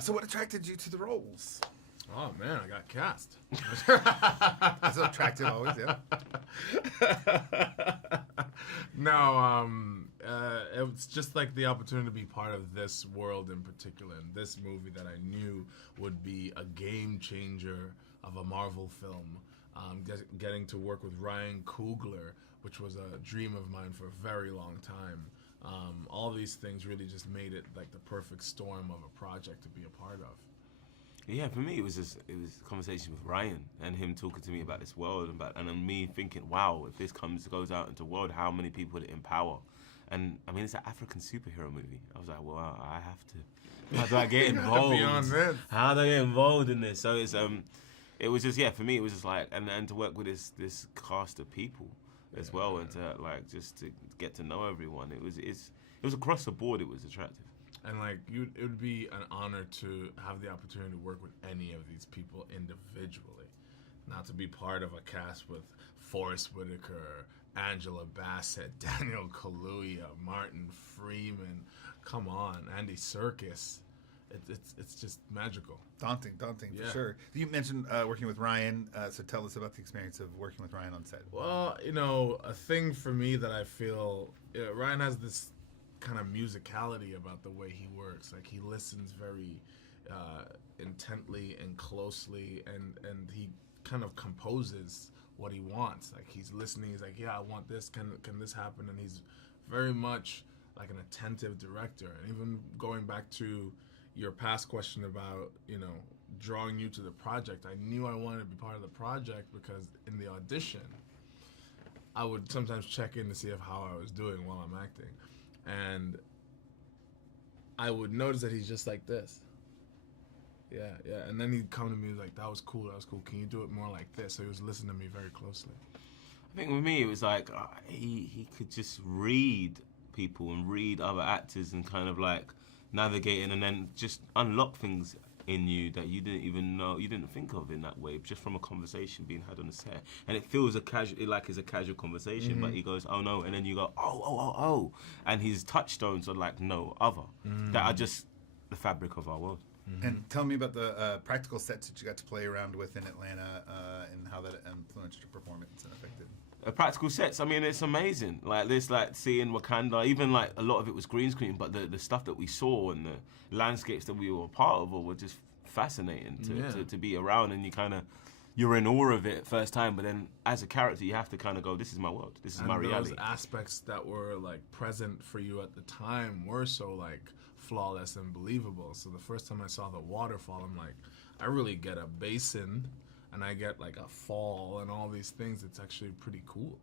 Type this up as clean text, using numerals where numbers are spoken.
So what attracted you to the roles? Oh man, I got cast. That's attractive always, yeah. No, it was just like the opportunity to be part of this world in particular, and this movie that I knew would be a game changer of a Marvel film. Getting to work with Ryan Coogler, which was a dream of mine for a very long time. All these things really just made it like the perfect storm of a project to be a part of. Yeah, for me it was a conversation with Ryan and him talking to me about this world and then me thinking, wow, if this goes out into the world, how many people would it empower? And I mean, it's an African superhero movie. I was like, well, I have to. How do I get involved? Beyond this. How do I get involved in this? So it was just for me it was just like and to work with this cast of people as well and to like just to get to know everyone. It was across the board. It was attractive. And like it would be an honor to have the opportunity to work with any of these people individually, not to be part of a cast with Forrest Whitaker, Angela Bassett, Daniel Kaluuya, Martin Freeman. Come on, Andy Serkis. It's just magical. Daunting for sure. You mentioned working with Ryan, so tell us about the experience of working with Ryan on set. Well, a thing for me that I feel Ryan has this kind of musicality about the way he works. Like he listens very intently and closely, and he kind of composes what he wants. Like he's listening. He's like, yeah, I want this. Can this happen? And he's very much like an attentive director. And even going back to your past question about drawing you to the project, I knew I wanted to be part of the project because in the audition, I would sometimes check in to see how I was doing while I'm acting. And I would notice that he's just like this. Yeah. And then he'd come to me like, that was cool. Can you do it more like this? So he was listening to me very closely. I think with me, it was like he could just read people and read other actors and kind of like navigating and then just unlock things in you that you didn't even know, you didn't think of in that way, just from a conversation being had on the set. And it feels it's a casual conversation, but he goes, oh no, and then you go, oh. And his touchstones are like no other, that are just the fabric of our world. And tell me about the practical sets that you got to play around with in Atlanta and how that influenced your performance and affected. Practical sets, I mean, it's amazing. Like this, like seeing Wakanda, even like a lot of it was green screen, but the stuff that we saw and the landscapes that we were a part of were just fascinating to be around, and you're in awe of it first time, but then as a character you have to kind of go, this is my world, this is my reality. Those aspects that were like present for you at the time were so like flawless and believable. So the first time I saw the waterfall, I'm like, I really get a basin and I get like a fall and all these things. It's actually pretty cool.